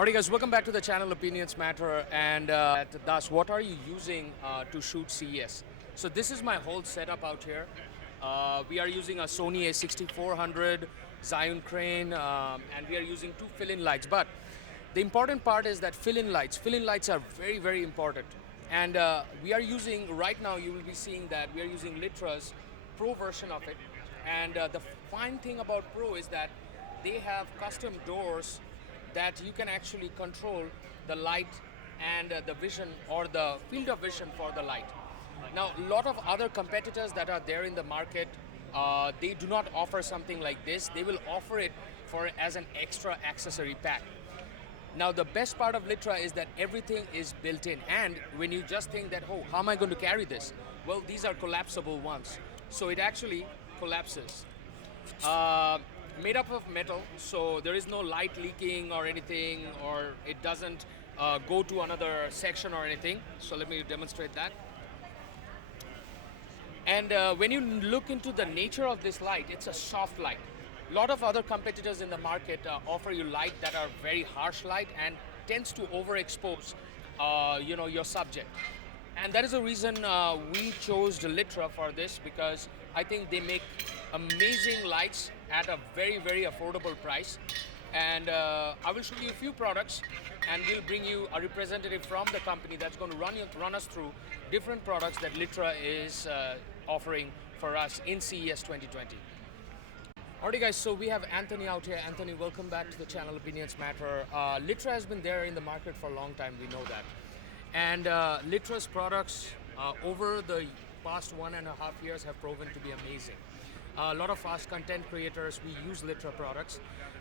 Alright guys, welcome back to the channel Opinions Matter, and Das, what are you using to shoot CES? So this is my whole setup out here. We are using a Sony a6400 Zion crane, and we are using two fill-in lights. But the important part is that fill-in lights are very, very important. And we are using, right now you will be seeing that we are using Litra's Pro version of it. And the fine thing about Pro is that they have custom doors that you can actually control the light and the vision or the field of vision for the light. Now, a lot of other competitors that are there in the market, they do not offer something like this. They will offer it as an extra accessory pack. Now, the best part of Litra is that everything is built in. And when you just think that, oh, how am I going to carry this? Well, these are collapsible ones. So it actually collapses. Made up of metal, so there is no light leaking or anything, or it doesn't go to another section or anything. So let me demonstrate that. And when you look into the nature of this light, it's a soft light. A lot of other competitors in the market offer you light that are very harsh light and tends to overexpose your subject. And that is the reason we chose the Litra for this, because I think they make amazing lights at a very, very affordable price. And I will show you a few products, and we'll bring you a representative from the company that's going to run us through different products that Litra is offering for us in CES 2020. Alright guys, so we have Anthony out here. Anthony, welcome back to the channel Opinions Matter. Litra has been there in the market for a long time, we know that. And Litra's products over the past 1.5 years have proven to be amazing. A lot of us content creators, we use Litra products,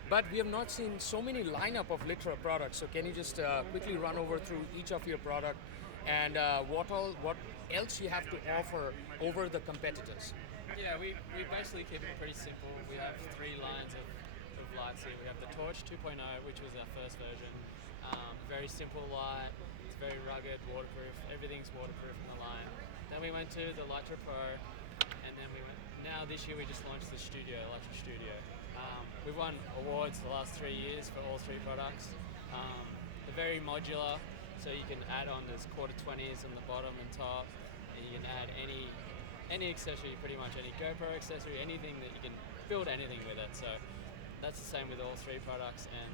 but we have not seen so many lineup of Litra products. So can you just quickly run over through each of your product and what else you have to offer over the competitors? Yeah, we basically keep it pretty simple. We have three lines of lights here. We have the Torch 2.0, which was our first version. Very simple light, it's very rugged, waterproof, everything's waterproof in the line. Then we went to the Litra Pro, and then now this year we just launched the Studio, Litra Studio. We've won awards the last 3 years for all three products. They're very modular, so you can add on, there's quarter 20s on the bottom and top, and you can add any accessory, pretty much any GoPro accessory, anything that you can build anything with it. So that's the same with all three products. And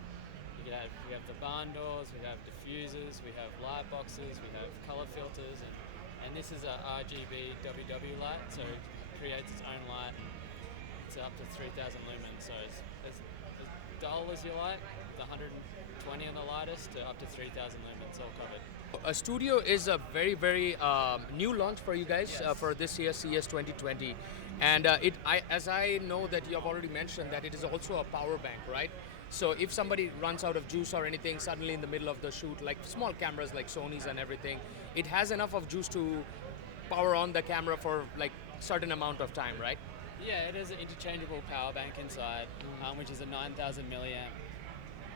we have the barn doors, we have diffusers, we have light boxes, we have color filters, and this is a RGB WW light, so it creates its own light. It's up to 3,000 lumens, so it's as dull as you like, the 120 on the lightest to up to 3,000 lumens, all covered. A Studio is a very, very new launch for you guys. Yes. For this year CES 2020, and as I know that you have already mentioned that it is also a power bank, right? So if somebody runs out of juice or anything suddenly in the middle of the shoot, like small cameras like Sony's and everything, it has enough of juice to power on the camera for like certain amount of time, right? Yeah, it is an interchangeable power bank inside, which is a 9,000 milliamp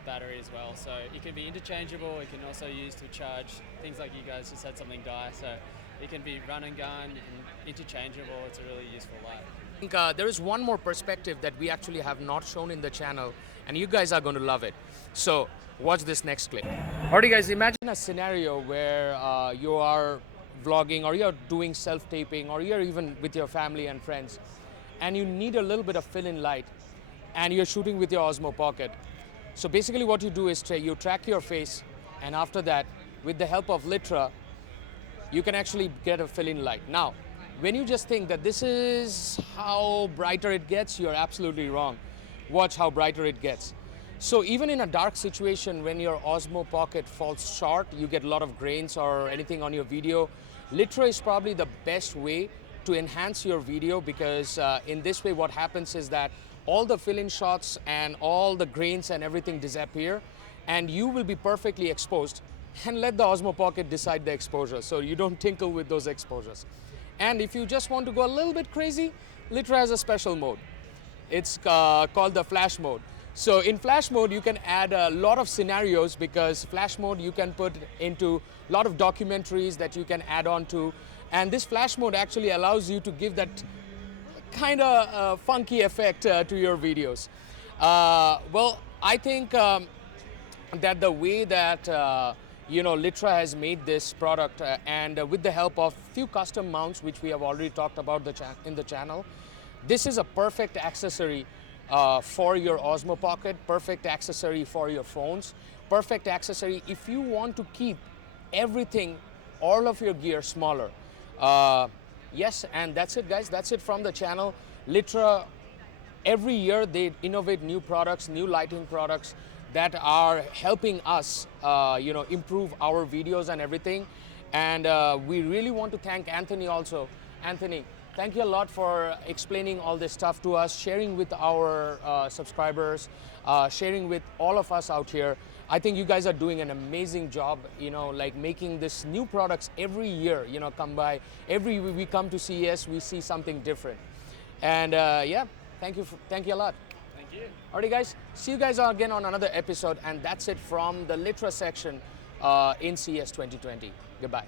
battery as well. So it can be interchangeable. It can also use to charge things like you guys just had something die. So it can be run and gun and interchangeable. It's a really useful light. I think there is one more perspective that we actually have not shown in the channel, and you guys are going to love it. So watch this next clip. Alright guys, imagine a scenario where you are vlogging, or you're doing self-taping, or you're even with your family and friends, and you need a little bit of fill-in light, and you're shooting with your Osmo Pocket. So basically what you do is you track your face, and after that, with the help of Litra, you can actually get a fill-in light. Now, when you just think that this is how brighter it gets, you're absolutely wrong. Watch how brighter it gets. So even in a dark situation, when your Osmo Pocket falls short, you get a lot of grains or anything on your video, Litra is probably the best way to enhance your video, because in this way what happens is that all the fill-in shots and all the grains and everything disappear, and you will be perfectly exposed, and let the Osmo Pocket decide the exposure, so you don't tinkle with those exposures. And if you just want to go a little bit crazy, Litra has a special mode. It's called the flash mode. So in flash mode, you can add a lot of scenarios, because flash mode you can put into a lot of documentaries that you can add on to. And this flash mode actually allows you to give that kind of funky effect to your videos. Well, I think that the way that Litra has made this product, and with the help of few custom mounts, which we have already talked about in the channel, this is a perfect accessory for your Osmo Pocket, perfect accessory for your phones, perfect accessory if you want to keep everything, all of your gear smaller. Yes, and that's it, guys. That's it from the channel. Litra, every year they innovate new products, new lighting products that are helping us, improve our videos and everything. And we really want to thank Anthony also. Anthony, thank you a lot for explaining all this stuff to us, sharing with our subscribers, sharing with all of us out here. I think you guys are doing an amazing job, like making this new products every year, come by. Every we come to CES, we see something different. And yeah, thank you a lot. Thank you. Alrighty, guys, see you guys again on another episode, and that's it from the Litra section in CES 2020. Goodbye.